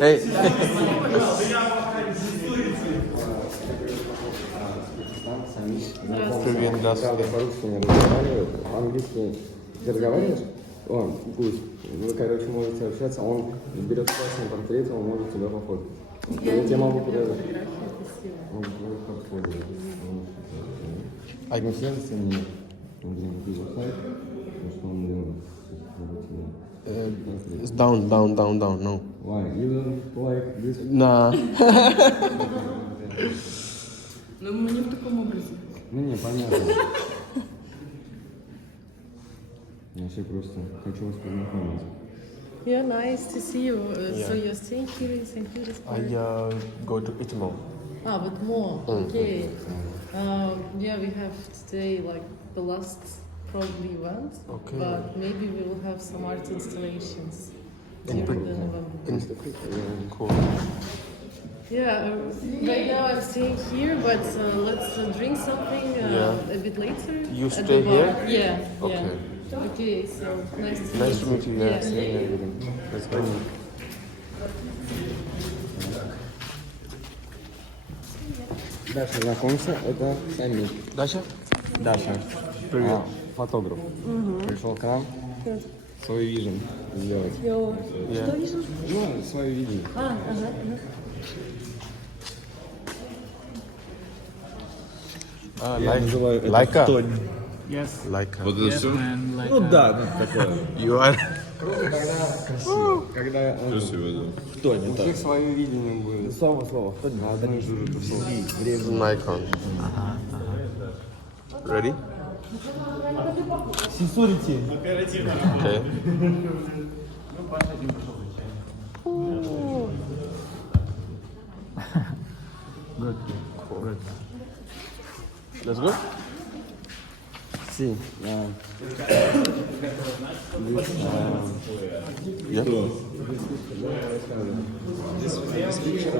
Эй. Привет, здравствуйте. По-русски не разговаривает, по-английски ты разговариваешь? Он, пусть. Вы, короче, можете общаться, он берет классный портрет, он может тебя пофотать. Я тебе могу показать. Он берет портфолио. А не все заценили? Он берет сайт, потому что он делает. It's down, no. Why? You don't like this? Nah. Ну, мы не в таком образе. Ну, не, понятно. Я вообще просто хочу вас познакомить. Yeah, nice to see you. So you're staying here in St. Petersburg? I go to Italy. Ah, but more. Okay. Yeah, we have today like the last probably event. Okay. But maybe we will have some art installations during the November. Cool. Yeah, right now I'm staying here, but let's drink something a bit later. You at stay the bar. here? Yeah. Okay. Yeah. Okay, so nice to Nice to meet you. Yeah. Yeah. Let's go. Даша, знакомься, это Самир. Даша? Даша. Привет. Фотограф. Пришел к нам свой вижен сделать. Yeah. Что вижу? Ну, свое видение. Ага. Я называю это Лайка? вторник. Yes. Лайка. Вот это все? Man, like Ну да, ну, такое. You are... Когда Красиво, да. у всех свое видение будет. Слово. На одну и ту же тусовку. Nikon. Ready? Сисурите. Okay. Good. Good. Let's go. Си. Yeah. This picture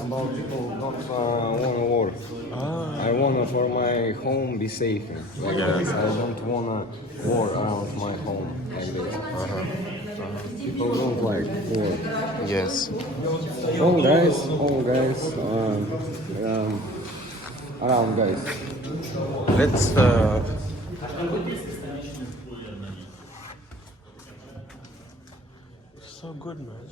about people not wanna war. I wanna for my home be safe. Like this. I don't wanna war around my home like this. People don't like war. Yes. All guys, around guys. Let's... So good, man.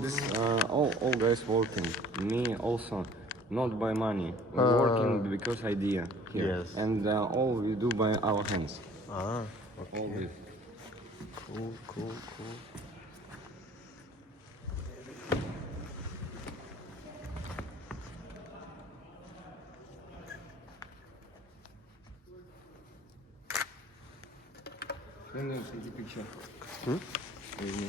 This all guys working. Me also, not by money. We're working because idea here. Yes. And all we do by our hands. Ah, All okay. this. Cool. Then take a picture. Hmm? With me.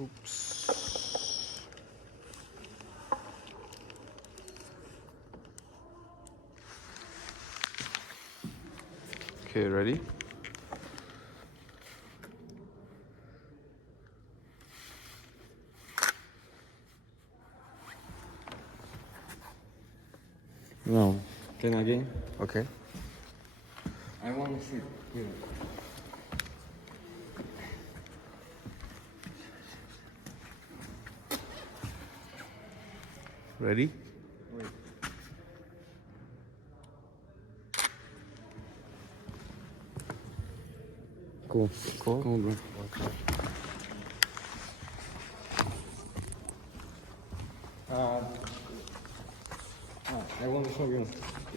Oops. Okay, ready? No. Can I again? Okay. I want to see. Here. Ready? Wait. Cool. Cool. Cool, bro. I want to show you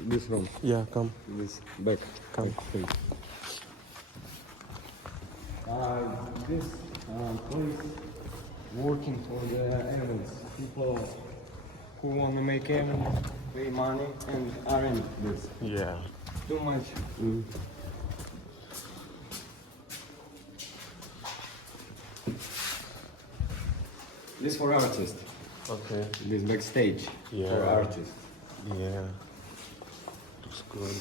this room. Yeah, come. This back. Come. Back space. This place working for the events. People who want to make events, pay money and arrange this. Yeah. Too much. This for artists. Okay. This backstage Yeah. for artists. Yeah. Looks good.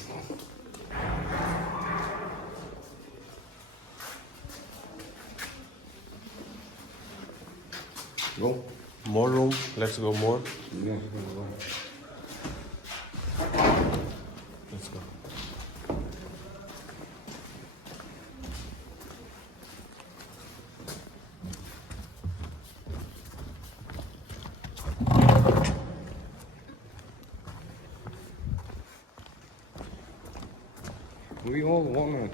Go. More room. Let's go more. Yeah. Let's go. We all wanna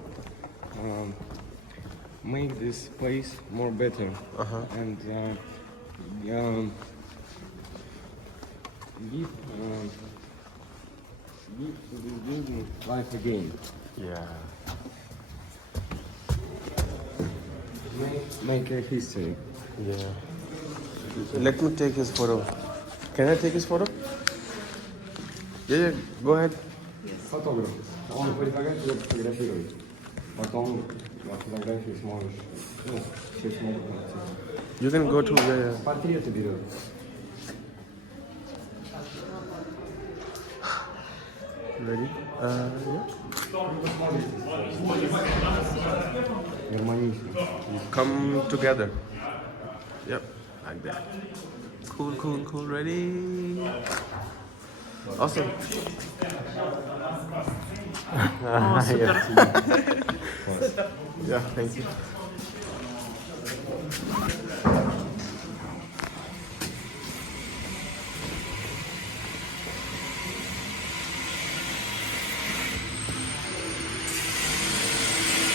make this place more better and give to this building life again. Yeah. Make a history. Yeah. Let me take his photo. Can I take his photo? Yeah, go ahead. Фотограф. Он фотографию фотографирует. Потом на фотографии сможешь, все смогут найти. You can go to the. Портреты берет. Ready? Yeah. Гармонично. Come together. Yep, like that. Cool, cool, cool. Ready? Awesome. О, супер. Yeah, thank you.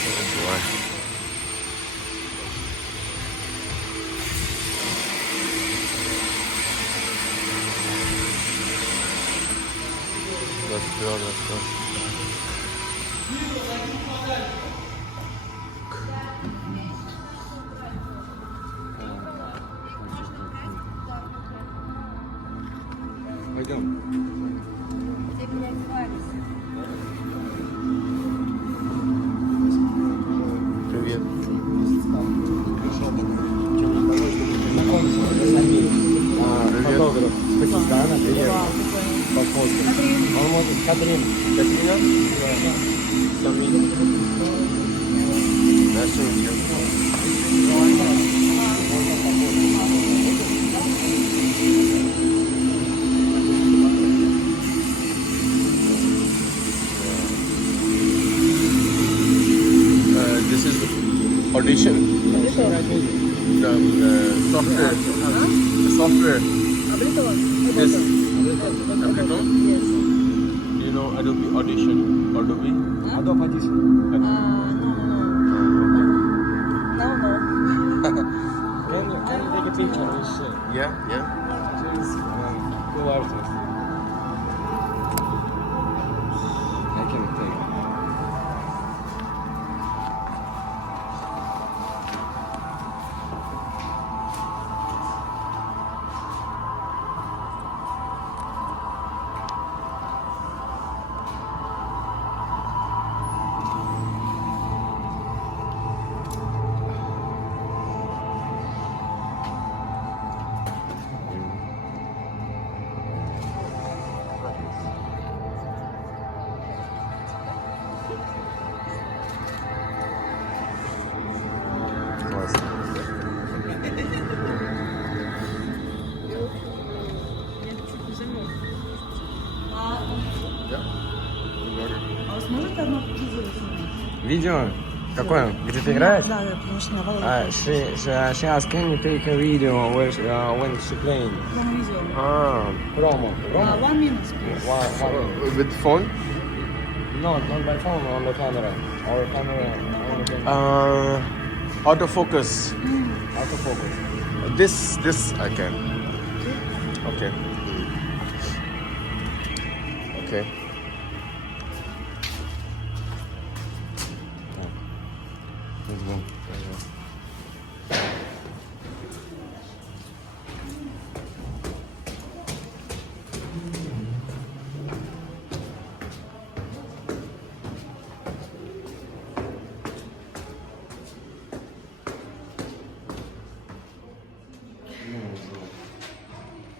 Oh boy. Let's go, let's go. Пойдем. Привет. Фотограф с Пакистана, привет. Посмотрим. Он может Катрин. Катрина? Самин. Nice to meet you. This is audition. The software. The software. This. Ableton? Yes. Do you know Adobe Audition? Adobe? Adobe Audition. No. Can you take a picture with Yeah, yeah. She's cool artist. I can take. А вы сможете одно видео снимать? Видео? Какое? Где ты играешь? Да, потому что на Володя. She asked, can you take a video when she playing? Видео. Ah, Promo. Promo? 1 minute. One. with phone? not by phone, on the camera. Or camera on the camera. Autofocus. Autofocus. This I can. Okay. Okay. Let's go.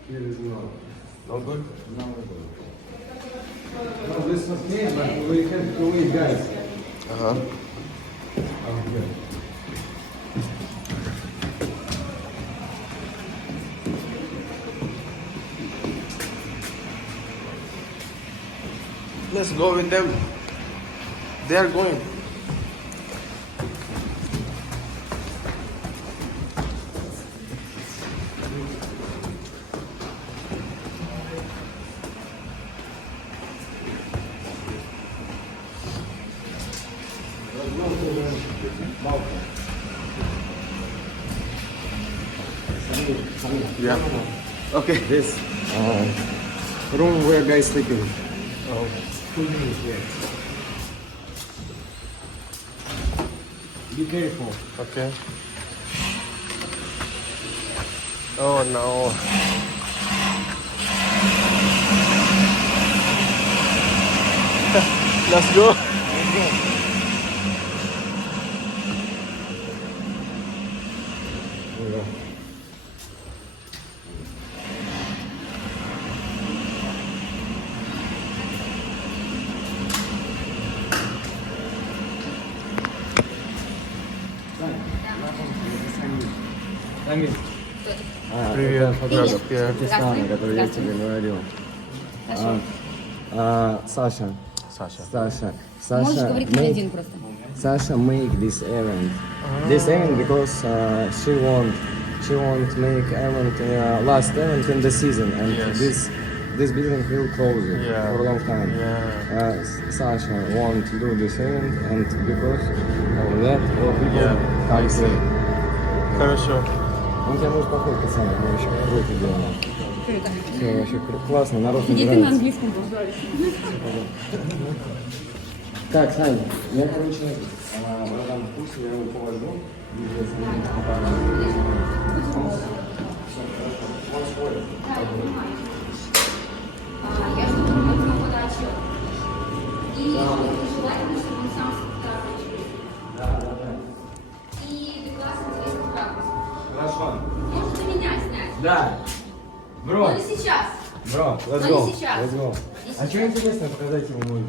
Here is not. All good? No, this was me, but we have to wait, guys. Uh-huh. Okay. Let's go with them. They are going. Yeah. Okay. This room where guys sleeping. Oh. 2 minutes here. Be careful. Okay. Oh no. Let's go. Here we go. Амин. Привет, фотограф привет. Пакистана, который я тебе говорил. Саша. Саша. Можешь говорить не один просто. Sasha make this event. This event because she want make event last event in the season, and Yes. this building will close it Yeah. for a long time. Yeah. Sasha want to do this event, and because of that, all people Yeah, come I see. here. Хорошо. Он тебя может похож, пацаны, мы еще круто делаем. Круто. Все вообще классно, народ Иди ты на нравится. английском болтаешь. Так, Сань, я, короче, братан, в курсе, я его повожу. Я жду на подачу. И желательно, чтобы он сам сфотографировал. И классно интересный ракурс. Хорошо. Можете меня снять? Да. Бро, Но не сейчас. бро, let's Но go. не сейчас. Let's go. Не А что интересно показать ему мой?